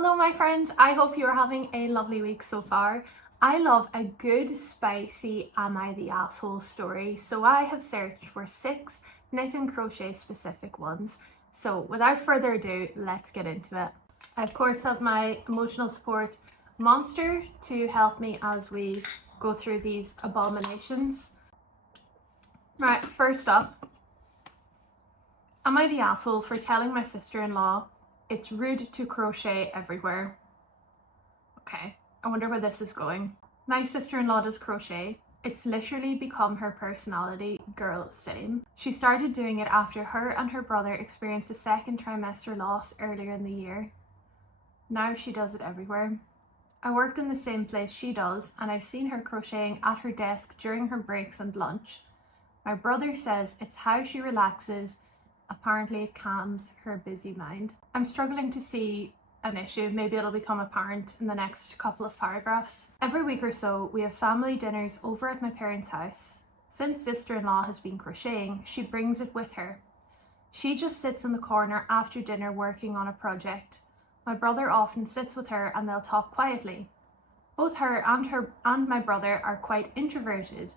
Hello my friends, I hope you're having a lovely week so far. I love a good spicy am I the asshole story, so I have searched for 6 knit and crochet specific ones. So without further ado, let's get into it. I of course have my emotional support monster to help me as we go through these abominations. Right, first up, am I the asshole for telling my sister-in-law it's rude to crochet everywhere? Okay, I wonder where this is going. My sister-in-law does crochet. It's literally become her personality. Girl, same. She started doing it after her and her brother experienced a second trimester loss earlier in the year. Now she does it everywhere. I work in the same place she does and I've seen her crocheting at her desk during her breaks and lunch. My brother says it's how she relaxes. Apparently it calms her busy mind. I'm struggling to see an issue. Maybe it'll become apparent in the next couple of paragraphs. Every week or so, we have family dinners over at my parents' house. Since sister-in-law has been crocheting, she brings it with her. She just sits in the corner after dinner working on a project. My brother often sits with her and they'll talk quietly. Both her and my brother are quite introverted.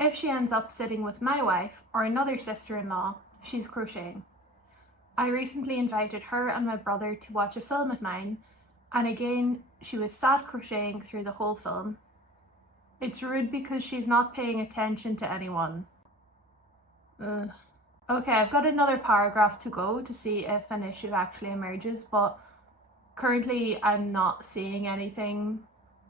If she ends up sitting with my wife or another sister-in-law, she's crocheting. I recently invited her and my brother to watch a film at mine, and again she was sat crocheting through the whole film. It's rude because she's not paying attention to anyone. Ugh. Okay, I've got another paragraph to go to see if an issue actually emerges, but currently I'm not seeing anything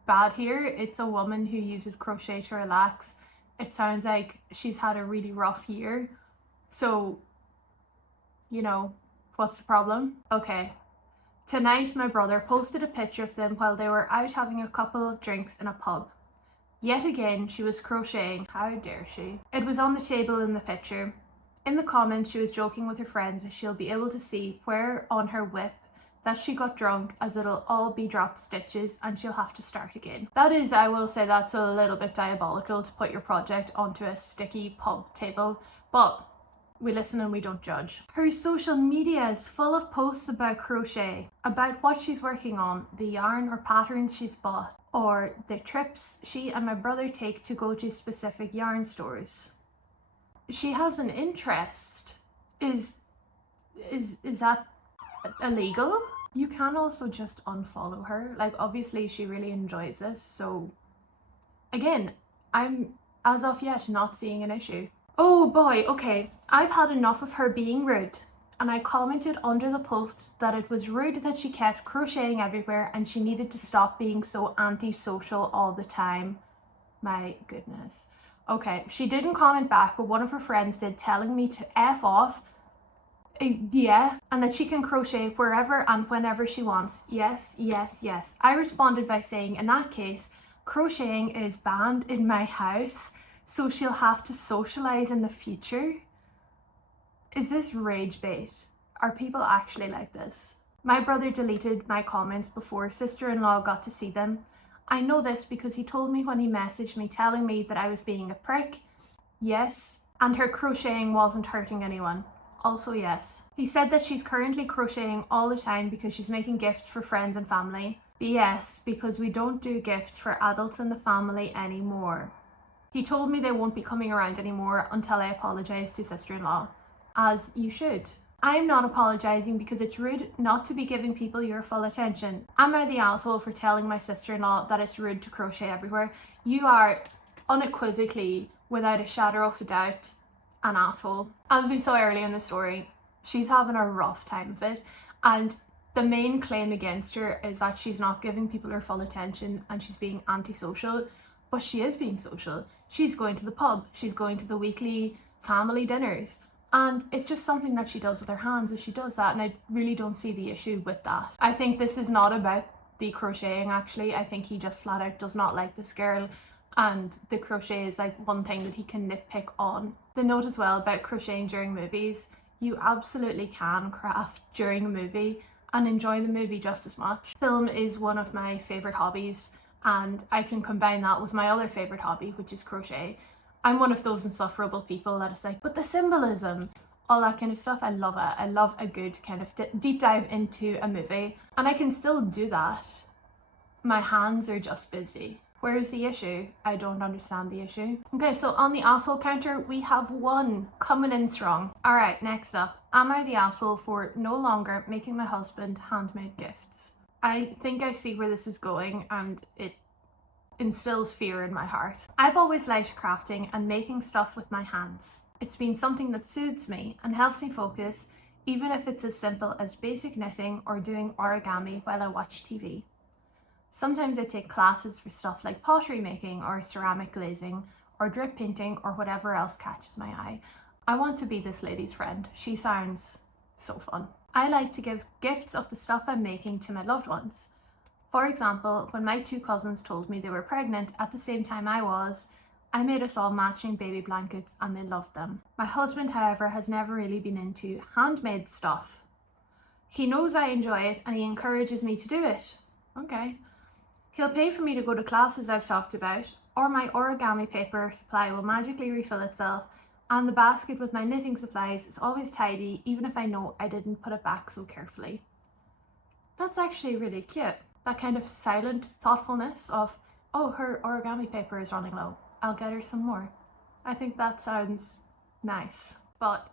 bad here. It's a woman who uses crochet to relax. It sounds like she's had a really rough year. So, you know, what's the problem? Okay. Tonight, my brother posted a picture of them while they were out having a couple of drinks in a pub. Yet again, she was crocheting. How dare she? It was on the table in the picture. In the comments, she was joking with her friends as she'll be able to see where on her whip that she got drunk, as it'll all be dropped stitches and she'll have to start again. That is, I will say that's a little bit diabolical to put your project onto a sticky pub table, but we listen and we don't judge. Her social media is full of posts about crochet, about what she's working on, the yarn or patterns she's bought, or the trips she and my brother take to go to specific yarn stores. She has an interest. Is that illegal? You can also just unfollow her. Like, obviously she really enjoys this, so again, I'm as of yet not seeing an issue. Oh boy, okay, I've had enough of her being rude, and I commented under the post that it was rude that she kept crocheting everywhere and she needed to stop being so antisocial all the time. My goodness. Okay, she didn't comment back, but one of her friends did, telling me to F off. Yeah, and that she can crochet wherever and whenever she wants. Yes, yes, yes. I responded by saying, in that case, crocheting is banned in my house, so she'll have to socialize in the future. Is this rage bait? Are people actually like this? My brother deleted my comments before sister-in-law got to see them. I know this because he told me when he messaged me telling me that I was being a prick. Yes, and her crocheting wasn't hurting anyone. Also yes. He said that she's currently crocheting all the time because she's making gifts for friends and family. BS, because we don't do gifts for adults in the family anymore. He told me they won't be coming around anymore until I apologise to sister-in-law. As you should. I am not apologising because it's rude not to be giving people your full attention. Am I the asshole for telling my sister-in-law that it's rude to crochet everywhere? You are unequivocally, without a shadow of a doubt, an asshole. As we saw earlier in the story, she's having a rough time of it, and the main claim against her is that she's not giving people her full attention and she's being antisocial, but she is being social. She's going to the pub, she's going to the weekly family dinners, and it's just something that she does with her hands as she does that, and I really don't see the issue with that. I think this is not about the crocheting actually. I think he just flat out does not like this girl, and the crochet is like one thing that he can nitpick on. The note as well about crocheting during movies, you absolutely can craft during a movie and enjoy the movie just as much. Film is one of my favourite hobbies, and I can combine that with my other favourite hobby, which is crochet. I'm one of those insufferable people that is like, but the symbolism. all that kind of stuff. I love it. I love a good kind of deep dive into a movie, and I can still do that. My hands are just busy. Where is the issue? I don't understand the issue. Okay, so on the asshole counter, we have 1 coming in strong. All right, next up, am I the asshole for no longer making my husband handmade gifts? I think I see where this is going, and it instills fear in my heart. I've always liked crafting and making stuff with my hands. It's been something that soothes me and helps me focus, even if it's as simple as basic knitting or doing origami while I watch TV. Sometimes I take classes for stuff like pottery making or ceramic glazing or drip painting or whatever else catches my eye. I want to be this lady's friend. She sounds so fun. I like to give gifts of the stuff I'm making to my loved ones. For example, when my 2 cousins told me they were pregnant at the same time I was, I made us all matching baby blankets and they loved them. My husband, however, has never really been into handmade stuff. He knows I enjoy it and he encourages me to do it. Okay. He'll pay for me to go to classes I've talked about, or my origami paper supply will magically refill itself, and the basket with my knitting supplies is always tidy even if I know I didn't put it back so carefully. That's actually really cute. That kind of silent thoughtfulness of, oh, her origami paper is running low, I'll get her some more. I think that sounds nice. But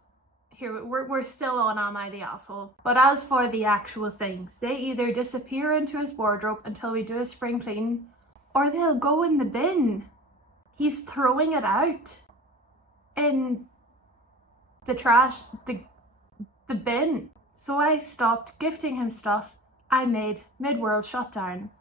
here, we're still on Am I the Asshole? But as for the actual things, they either disappear into his wardrobe until we do a spring clean, or they'll go in the bin. He's throwing it out in the trash, the bin. So I stopped gifting him stuff I made mid-world shutdown.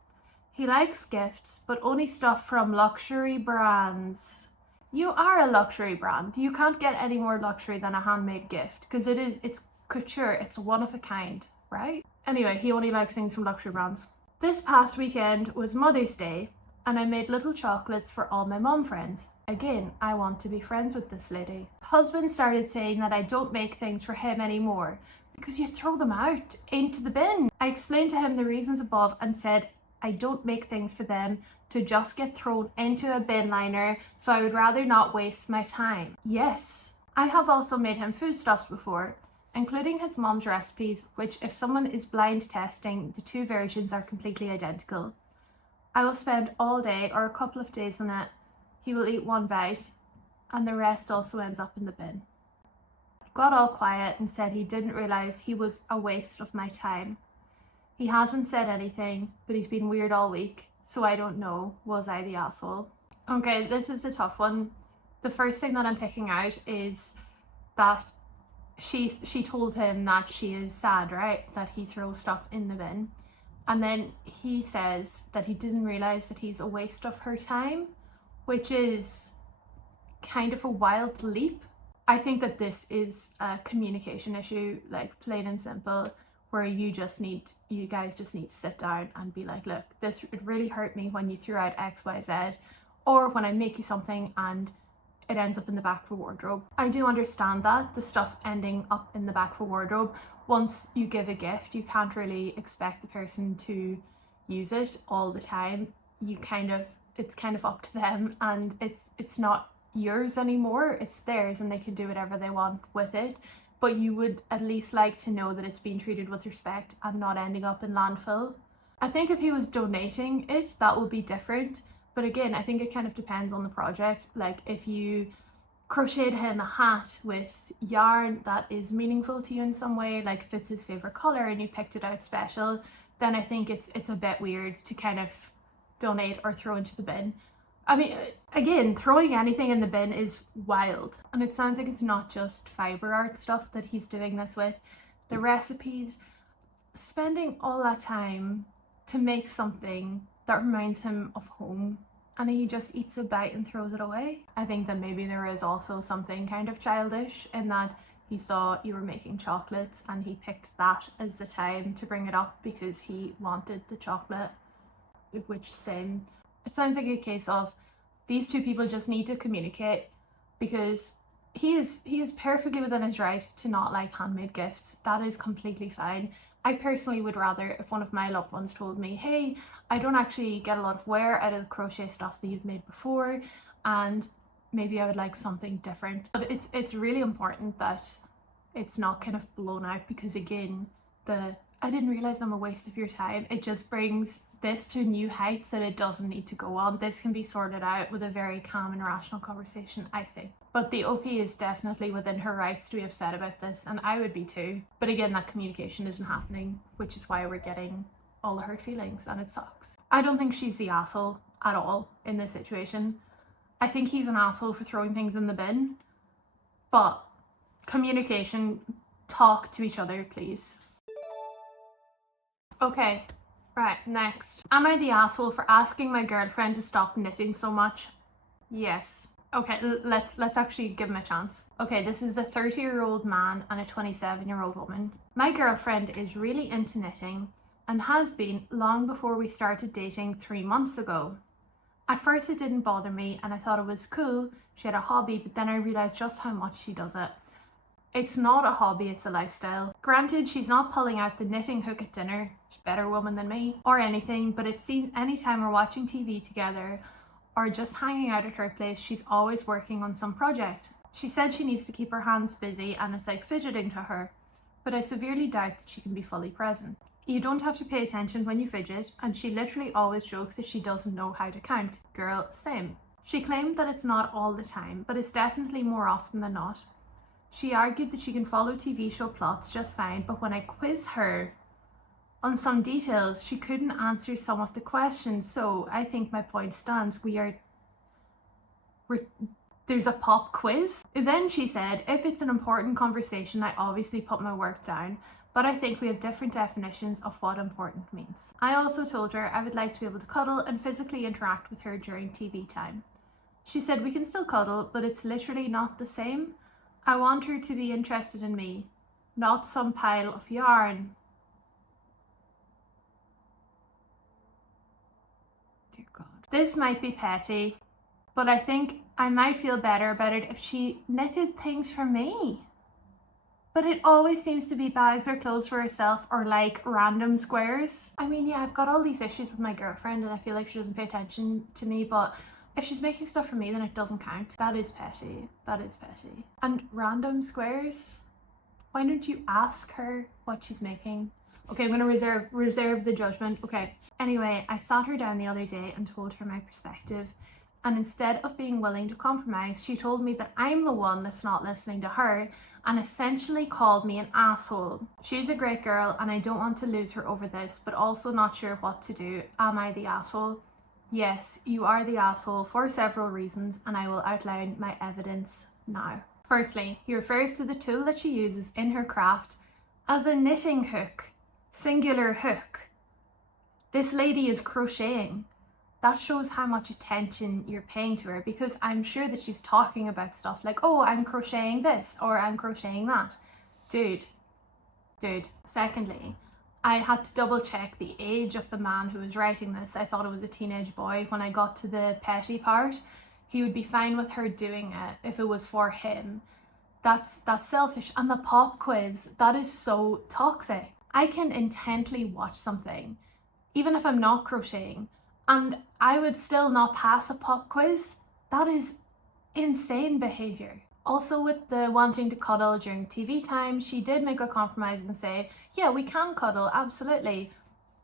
He likes gifts, but only stuff from luxury brands. You are a luxury brand. You can't get any more luxury than a handmade gift, because it's couture, it's one of a kind, right? Anyway, he only likes things from luxury brands. This past weekend was Mother's Day, and I made little chocolates for all my mom friends. Again, I want to be friends with this lady. Husband started saying that I don't make things for him anymore because you throw them out into the bin. I explained to him the reasons above and said I don't make things for them to just get thrown into a bin liner, so I would rather not waste my time. Yes, I have also made him foodstuffs before, including his mom's recipes, which if someone is blind testing, the 2 versions are completely identical. I will spend all day or a couple of days on it. He will eat 1 bite, and the rest also ends up in the bin. He got all quiet and said he didn't realise he was a waste of my time. He hasn't said anything, but he's been weird all week. So I don't know, was I the asshole? Okay, this is a tough one. The first thing that I'm picking out is that she told him that she is sad, right? That he throws stuff in the bin. And then he says that he didn't realise that he's a waste of her time, which is kind of a wild leap. I think that this is a communication issue, like plain and simple, where you guys just need to sit down and be like, look, it really hurt me when you threw out XYZ, or when I make you something and it ends up in the back of a wardrobe. I do understand that, the stuff ending up in the back of a wardrobe. Once you give a gift, you can't really expect the person to use it all the time. It's kind of up to them, and it's not yours anymore, it's theirs, and they can do whatever they want with it. But you would at least like to know that it's being treated with respect and not ending up in landfill. I think if he was donating it, that would be different. But again, I think it kind of depends on the project. Like if you crocheted him a hat with yarn that is meaningful to you in some way, like if it's his favorite color and you picked it out special, then I think it's a bit weird to kind of donate or throw into the bin. I mean, again, throwing anything in the bin is wild. And it sounds like it's not just fiber art stuff that he's doing this with. The recipes, spending all that time to make something that reminds him of home, and he just eats a bite and throws it away. I think that maybe there is also something kind of childish in that he saw you were making chocolates and he picked that as the time to bring it up because he wanted the chocolate, which same. It sounds like a case of these 2 people just need to communicate, because he is perfectly within his right to not like handmade gifts. That is completely fine. I personally would rather if one of my loved ones told me, hey, I don't actually get a lot of wear out of the crochet stuff that you've made before, and maybe I would like something different. But it's really important that it's not kind of blown out, because again, I didn't realize I'm a waste of your time, it just brings this to new heights that it doesn't need to go on. This can be sorted out with a very calm and rational conversation, I think. But the OP is definitely within her rights to be upset about this, and I would be too. But again, that communication isn't happening, which is why we're getting all the hurt feelings, and it sucks. I don't think she's the asshole at all in this situation. I think he's an asshole for throwing things in the bin, but communication, talk to each other, please. Okay, right, next. Am I the asshole for asking my girlfriend to stop knitting so much? Yes. Okay, let's actually give him a chance. Okay, this is a 30-year-old man and a 27-year-old woman. My girlfriend is really into knitting and has been long before we started dating 3 months ago. At first it didn't bother me and I thought it was cool, she had a hobby, but then I realised just how much she does it. It's not a hobby, it's a lifestyle. Granted, she's not pulling out the knitting hook at dinner, she's a better woman than me, or anything, but it seems anytime we're watching TV together or just hanging out at her place, she's always working on some project. She said she needs to keep her hands busy and it's like fidgeting to her, but I severely doubt that she can be fully present. You don't have to pay attention when you fidget, and she literally always jokes that she doesn't know how to count. Girl, same. She claimed that it's not all the time, but it's definitely more often than not. She argued that she can follow TV show plots just fine, but when I quiz her on some details, she couldn't answer some of the questions. So I think my point stands. There's a pop quiz. Then she said, if it's an important conversation, I obviously put my work down, but I think we have different definitions of what important means. I also told her I would like to be able to cuddle and physically interact with her during TV time. She said we can still cuddle, but it's literally not the same. I want her to be interested in me, not some pile of yarn. Dear God. This might be petty, but I think I might feel better about it if she knitted things for me. But it always seems to be bags or clothes for herself or like random squares. I mean, yeah, I've got all these issues with my girlfriend and I feel like she doesn't pay attention to me, but if she's making stuff for me, then it doesn't count. That is petty. That is petty. And random squares? Why don't you ask her what she's making? Okay, I'm gonna reserve the judgment. Okay. Anyway, I sat her down the other day and told her my perspective. And instead of being willing to compromise, she told me that I'm the one that's not listening to her and essentially called me an asshole. She's a great girl and I don't want to lose her over this, but also not sure what to do. Am I the asshole? Yes, you are the asshole for several reasons, and I will outline my evidence now. Firstly, he refers to the tool that she uses in her craft as a knitting hook. Singular hook. This lady is crocheting. That shows how much attention you're paying to her, because I'm sure that she's talking about stuff like, oh, I'm crocheting this or I'm crocheting that. Dude. Secondly, I had to double check the age of the man who was writing this. I thought it was a teenage boy. When I got to the petty part, he would be fine with her doing it if it was for him. That's selfish. And the pop quiz, that is so toxic. I can intently watch something, even if I'm not crocheting, and I would still not pass a pop quiz. That is insane behavior. Also, with the wanting to cuddle during TV time, she did make a compromise and say, yeah, we can cuddle, absolutely,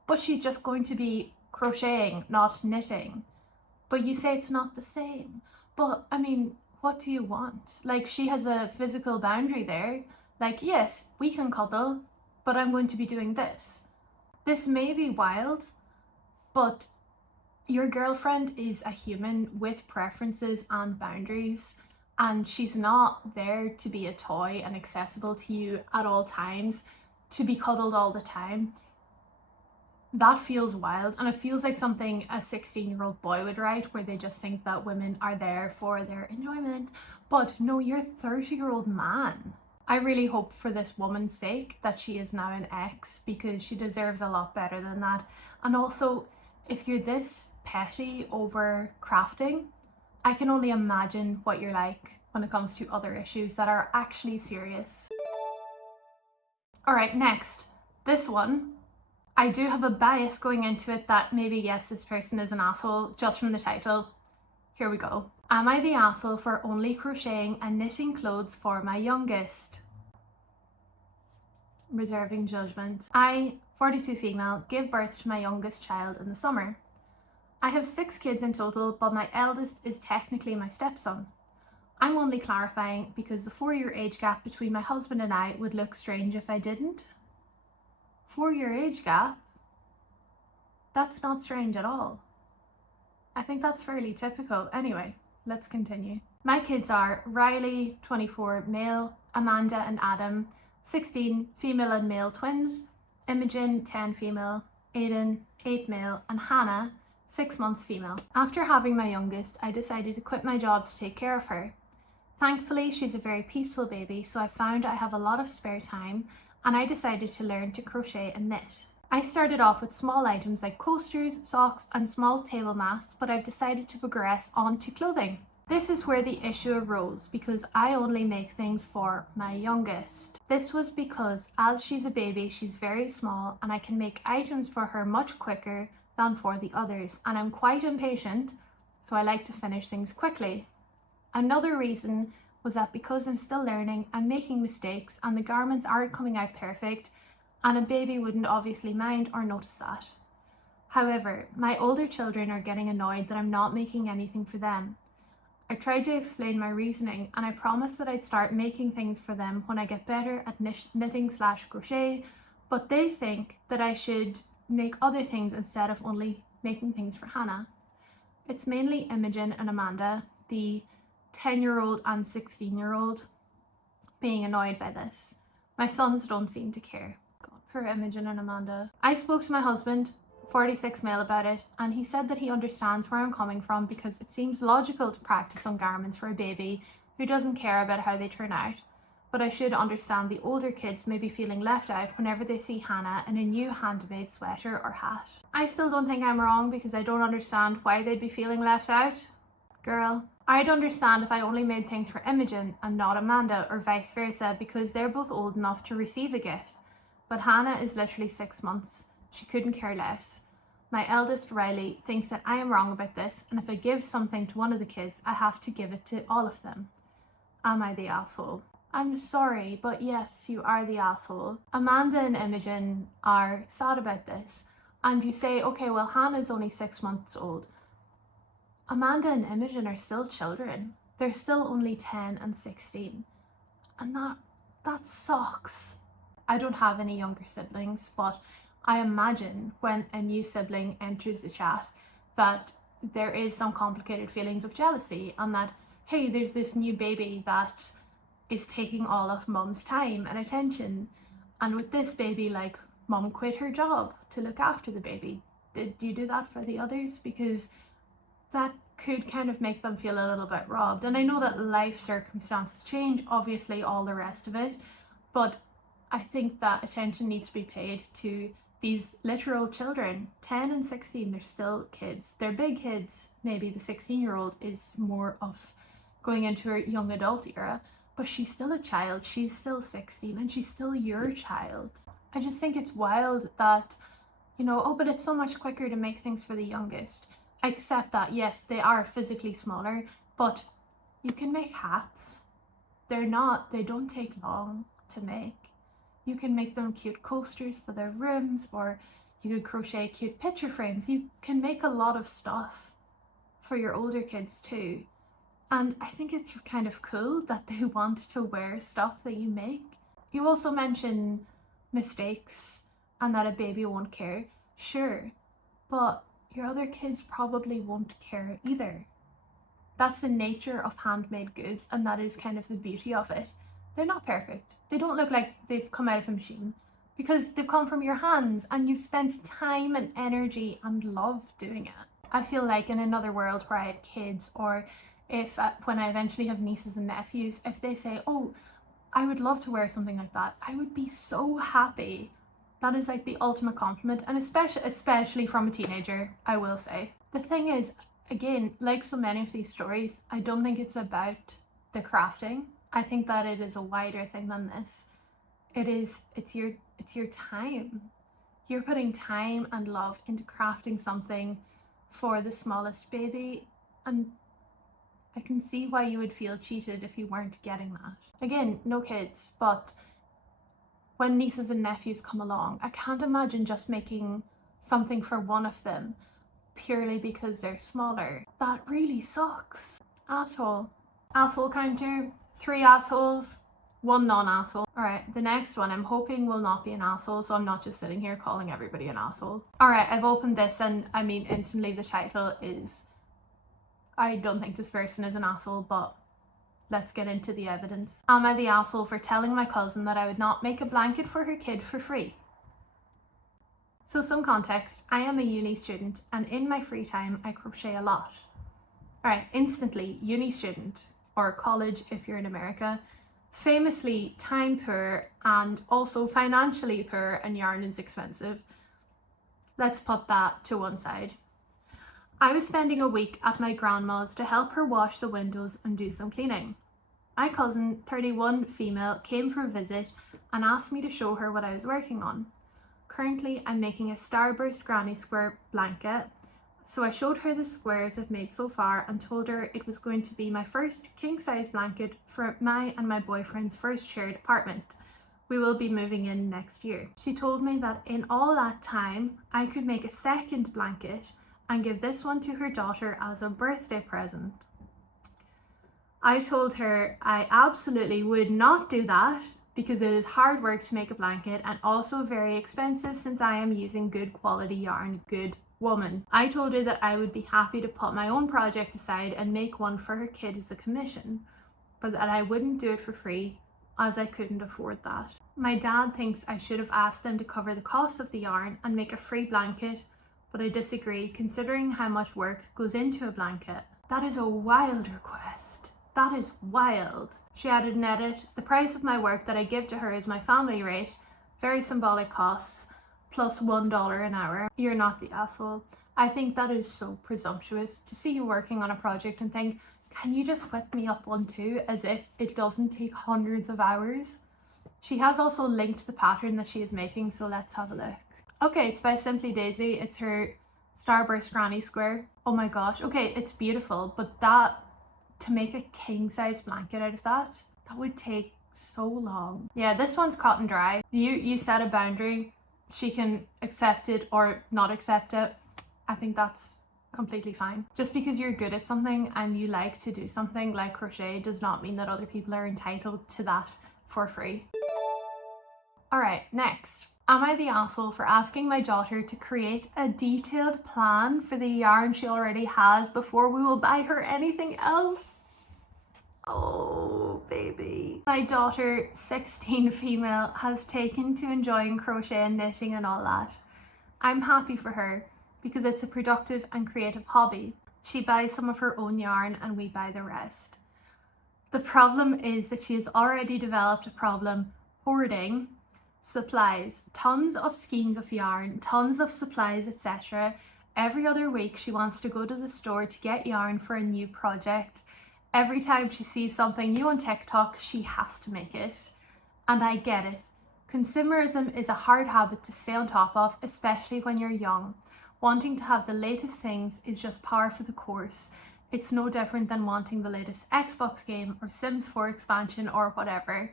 but she's just going to be crocheting, not knitting. But you say it's not the same. But I mean, what do you want? Like, she has a physical boundary there. Like, yes, we can cuddle, but I'm going to be doing this. This may be wild, but your girlfriend is a human with preferences and boundaries, and she's not there to be a toy and accessible to you at all times, to be cuddled all the time. That feels wild, and it feels like something a 16-year-old boy would write, where they just think that women are there for their enjoyment. But no, you're a 30-year-old man. I really hope for this woman's sake that she is now an ex, because she deserves a lot better than that. And also, if you're this petty over crafting, I can only imagine what you're like when it comes to other issues that are actually serious. Alright, next. This one, I do have a bias going into it that maybe, yes, this person is an asshole just from the title. Here we go. Am I the asshole for only crocheting and knitting clothes for my youngest? reserving judgment. I, 42 female, gave birth to my youngest child in the summer. I have 6 kids in total, but my eldest is technically my stepson. I'm only clarifying because the 4-year age gap between my husband and I would look strange if I didn't. 4-year age gap? That's not strange at all. I think that's fairly typical. Anyway, let's continue. My kids are Riley, 24, male, Amanda and Adam, 16, female and male twins, Imogen, 10, female, Aiden, 8, male, and Hannah, 6 months female. After having my youngest, I decided to quit my job to take care of her. Thankfully, she's a very peaceful baby, so I found I have a lot of spare time, and I decided to learn to crochet and knit. I started off with small items like coasters, socks, and small table mats, but I've decided to progress on to clothing. This is where the issue arose because I only make things for my youngest. This was because as she's a baby, she's very small and I can make items for her much quicker than for the others, and I'm quite impatient, so I like to finish things quickly. Another reason was that because I'm still learning, I'm making mistakes and the garments aren't coming out perfect, and a baby wouldn't obviously mind or notice that. However, my older children are getting annoyed that I'm not making anything for them. I tried to explain my reasoning and I promised that I'd start making things for them when I get better at knitting/crochet, but they think that I should make other things instead of only making things for Hannah. It's mainly Imogen and Amanda, the 10-year-old and 16-year-old, being annoyed by this. My sons don't seem to care. God, poor Imogen and Amanda. I spoke to my husband, 46 male, about it, and he said that he understands where I'm coming from because it seems logical to practice on garments for a baby who doesn't care about how they turn out. But I should understand the older kids may be feeling left out whenever they see Hannah in a new handmade sweater or hat. I still don't think I'm wrong because I don't understand why they'd be feeling left out. Girl, I'd understand if I only made things for Imogen and not Amanda, or vice versa, because they're both old enough to receive a gift. But Hannah is literally 6 months. She couldn't care less. My eldest, Riley, thinks that I am wrong about this, and if I give something to one of the kids, I have to give it to all of them. Am I the asshole? I'm sorry, but yes, you are the asshole. Amanda and Imogen are sad about this, and you say, okay, well, Hannah's only 6 months old. Amanda and Imogen are still children. They're still only 10 and 16. And that sucks. I don't have any younger siblings, but I imagine when a new sibling enters the chat that there is some complicated feelings of jealousy and that, hey, there's this new baby that is taking all of mum's time and attention. And with this baby, like, mum quit her job to look after the baby. Did you do that for the others? Because that could kind of make them feel a little bit robbed. And I know that life circumstances change, obviously all the rest of it, but I think that attention needs to be paid to these literal children. 10 and 16, they're still kids. They're big kids. Maybe the 16-year-old is more of going into her young adult era, but she's still a child. She's still 16 and she's still your child. I just think it's wild that, you know, oh, but it's so much quicker to make things for the youngest. I accept that, yes, they are physically smaller, but you can make hats. They don't take long to make. You can make them cute coasters for their rooms, or you could crochet cute picture frames. You can make a lot of stuff for your older kids too. And I think it's kind of cool that they want to wear stuff that you make. You also mention mistakes and that a baby won't care. Sure, but your other kids probably won't care either. That's the nature of handmade goods, and that is kind of the beauty of it. They're not perfect. They don't look like they've come out of a machine because they've come from your hands and you've spent time and energy and love doing it. I feel like in another world where I had kids, or if when I eventually have nieces and nephews, if they say, oh, I would love to wear something like that, I would be so happy. That is like the ultimate compliment, and especially from a teenager, I will say. The thing is, again, like so many of these stories, I don't think it's about the crafting. I think that it is a wider thing than this. It's your time. You're putting time and love into crafting something for the smallest baby, and I can see why you would feel cheated if you weren't getting that. Again, no kids, but when nieces and nephews come along. I can't imagine just making something for one of them purely because they're smaller. That really sucks. Asshole. Asshole counter, 3 assholes, 1 non-asshole. Alright, the next one I'm hoping will not be an asshole, so I'm not just sitting here calling everybody an asshole. Alright, I've opened this and I mean instantly the title is, I don't think this person is an asshole, but let's get into the evidence. Am I the asshole for telling my cousin that I would not make a blanket for her kid for free? So some context, I am a uni student and in my free time I crochet a lot. Alright, instantly, uni student, or college if you're in America, famously time poor and also financially poor, and yarn is expensive. Let's put that to one side. I was spending a week at my grandma's to help her wash the windows and do some cleaning. My cousin, 31 female, came for a visit and asked me to show her what I was working on. Currently, I'm making a Starburst granny square blanket, so I showed her the squares I've made so far and told her it was going to be my first king-size blanket for my and my boyfriend's first shared apartment. We will be moving in next year. She told me that in all that time, I could make a second blanket and give this one to her daughter as a birthday present. I told her I absolutely would not do that because it is hard work to make a blanket and also very expensive since I am using good quality yarn, good woman. I told her that I would be happy to put my own project aside and make one for her kid as a commission, but that I wouldn't do it for free as I couldn't afford that. My dad thinks I should have asked them to cover the cost of the yarn and make a free blanket, but I disagree considering how much work goes into a blanket. That is a wild request. That is wild. She added an edit, the price of my work that I give to her is my family rate, very symbolic costs, plus $1 an hour. You're not the asshole. I think that is so presumptuous to see you working on a project and think, can you just whip me up one too, as if it doesn't take hundreds of hours? She has also linked the pattern that she is making, so let's have a look. Okay, it's by Simply Daisy. It's her Starburst granny square. Oh my gosh. Okay, it's beautiful, but that, to make a king size blanket out of that would take so long. Yeah, this one's cut and dry. You set a boundary. She can accept it or not accept it. I think that's completely fine. Just because you're good at something and you like to do something like crochet does not mean that other people are entitled to that for free. Alright, next. Am I the asshole for asking my daughter to create a detailed plan for the yarn she already has before we will buy her anything else? Oh, baby. My daughter, 16 female, has taken to enjoying crochet and knitting and all that. I'm happy for her because it's a productive and creative hobby. She buys some of her own yarn and we buy the rest. The problem is that she has already developed a problem hoarding supplies, tons of skeins of yarn, tons of supplies, etc. Every other week she wants to go to the store to get yarn for a new project. Every time she sees something new on TikTok, she has to make it. And I get it. Consumerism is a hard habit to stay on top of, especially when you're young. Wanting to have the latest things is just par for the course. It's no different than wanting the latest Xbox game or Sims 4 expansion or whatever.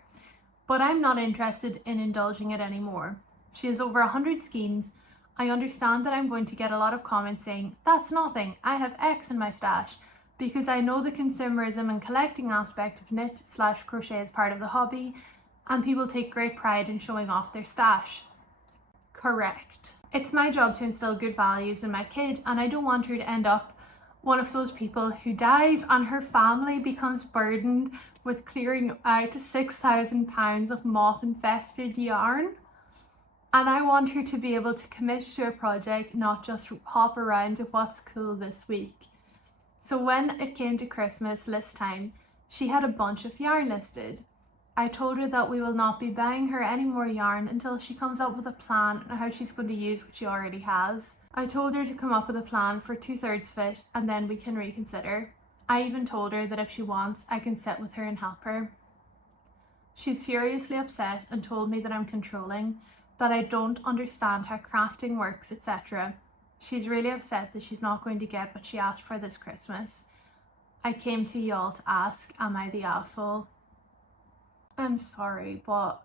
But I'm not interested in indulging it anymore. She has over 100 skeins. I understand that I'm going to get a lot of comments saying, that's nothing, I have X in my stash, because I know the consumerism and collecting aspect of knit/crochet is part of the hobby, and people take great pride in showing off their stash. Correct. It's my job to instill good values in my kid, and I don't want her to end up one of those people who dies and her family becomes burdened with clearing out 6,000 pounds of moth-infested yarn. And I want her to be able to commit to a project, not just hop around to what's cool this week. So when it came to Christmas list time, she had a bunch of yarn listed. I told her that we will not be buying her any more yarn until she comes up with a plan on how she's going to use what she already has. I told her to come up with a plan for 2/3 of it and then we can reconsider. I even told her that if she wants, I can sit with her and help her. She's furiously upset and told me that I'm controlling, that I don't understand how crafting works, etc. She's really upset that she's not going to get what she asked for this Christmas. I came to y'all to ask, am I the asshole? I'm sorry, but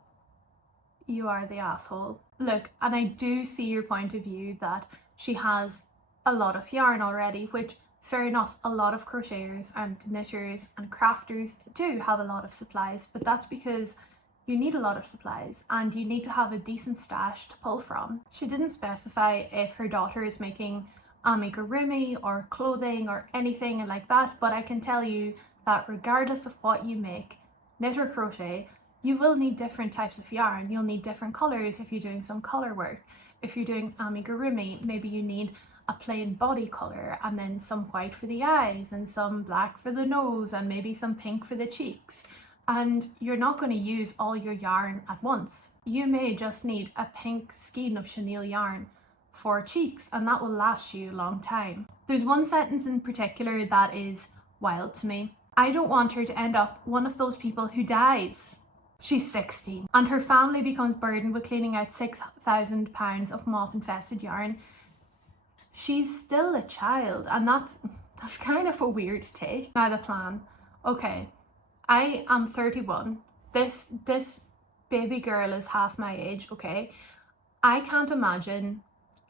you are the asshole. Look, and I do see your point of view that she has a lot of yarn already, which fair enough, a lot of crocheters and knitters and crafters do have a lot of supplies, but that's because you need a lot of supplies and you need to have a decent stash to pull from. She didn't specify if her daughter is making amigurumi or clothing or anything like that, but I can tell you that regardless of what you make, knit or crochet, you will need different types of yarn. You'll need different colours if you're doing some colour work. If you're doing amigurumi, maybe you need a plain body colour and then some white for the eyes and some black for the nose and maybe some pink for the cheeks. And you're not going to use all your yarn at once. You may just need a pink skein of chenille yarn for cheeks, and that will last you a long time. There's one sentence in particular that is wild to me. I don't want her to end up one of those people who dies. She's 16 and her family becomes burdened with cleaning out 6,000 pounds of moth infested yarn. She's still a child, and that's kind of a weird take. Now the plan. Okay, I am 31. This baby girl is half my age, okay? I can't imagine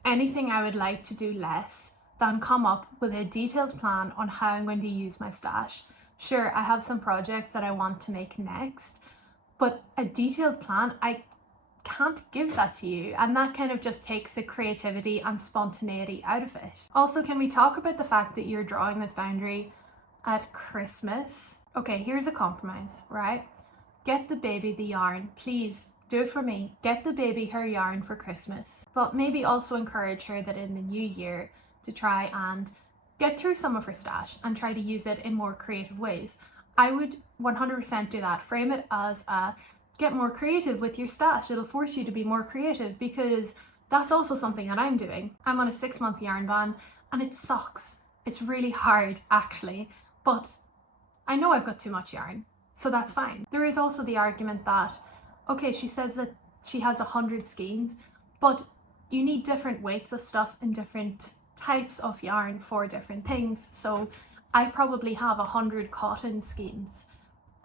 anything I would like to do less than come up with a detailed plan on how I'm going to use my stash. Sure, I have some projects that I want to make next, but a detailed plan, I can't give that to you, and that kind of just takes the creativity and spontaneity out of it. Also, can we talk about the fact that you're drawing this boundary at Christmas? Okay, here's a compromise, right? Get the baby the yarn, please. Do it for me. Get the baby her yarn for Christmas. But maybe also encourage her that in the new year to try and get through some of her stash and try to use it in more creative ways. I would 100% do that. Frame it as a get more creative with your stash. It'll force you to be more creative, because that's also something that I'm doing. I'm on a 6-month yarn ban and it sucks. It's really hard actually, but I know I've got too much yarn, so that's fine. There is also the argument that, okay, she says that she has 100 skeins, but you need different weights of stuff and different types of yarn for different things. So I probably have 100 cotton skeins.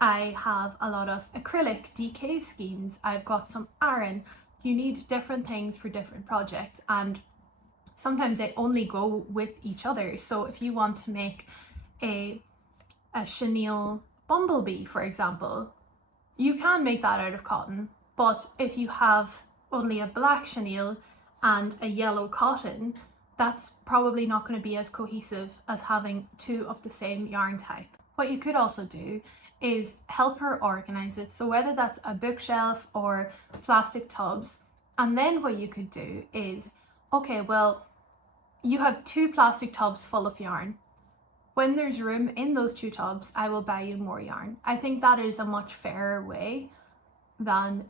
I have a lot of acrylic DK skeins. I've got some Aran. You need different things for different projects, and sometimes they only go with each other. So if you want to make a chenille bumblebee, for example, you can make that out of cotton, but if you have only a black chenille and a yellow cotton, that's probably not going to be as cohesive as having two of the same yarn type. What you could also do is help her organize it, so whether that's a bookshelf or plastic tubs. And then what you could do is, okay, well, you have 2 plastic tubs full of yarn. When there's room in those 2 tubs, I will buy you more yarn. I think that is a much fairer way than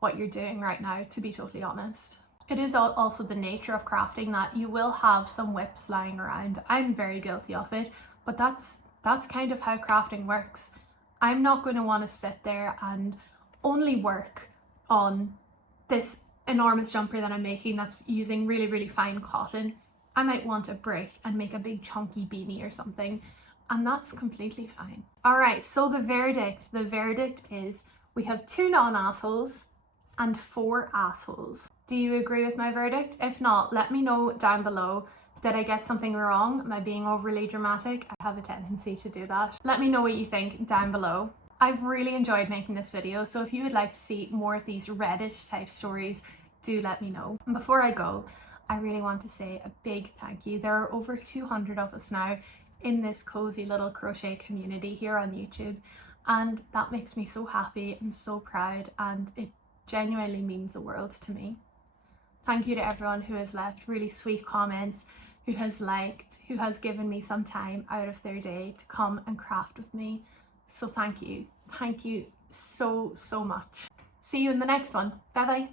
what you're doing right now, to be totally honest. It is also the nature of crafting that you will have some whips lying around. I'm very guilty of it, but that's kind of how crafting works. I'm not going to want to sit there and only work on this enormous jumper that I'm making that's using really, really fine cotton. I might want a break and make a big chunky beanie or something, and that's completely fine. All right, so the verdict is we have 2 non-assholes and 4 assholes. Do you agree with my verdict? If not, let me know down below. Did I get something wrong? Am I being overly dramatic? I have a tendency to do that. Let me know what you think down below. I've really enjoyed making this video, so if you would like to see more of these Reddit type stories, do let me know. And before I go, I really want to say a big thank you. There are over 200 of us now in this cozy little crochet community here on YouTube, and that makes me so happy and so proud, and it genuinely means the world to me. Thank you to everyone who has left really sweet comments, who has liked, who has given me some time out of their day to come and craft with me. So thank you so much. See you in the next one. Bye bye.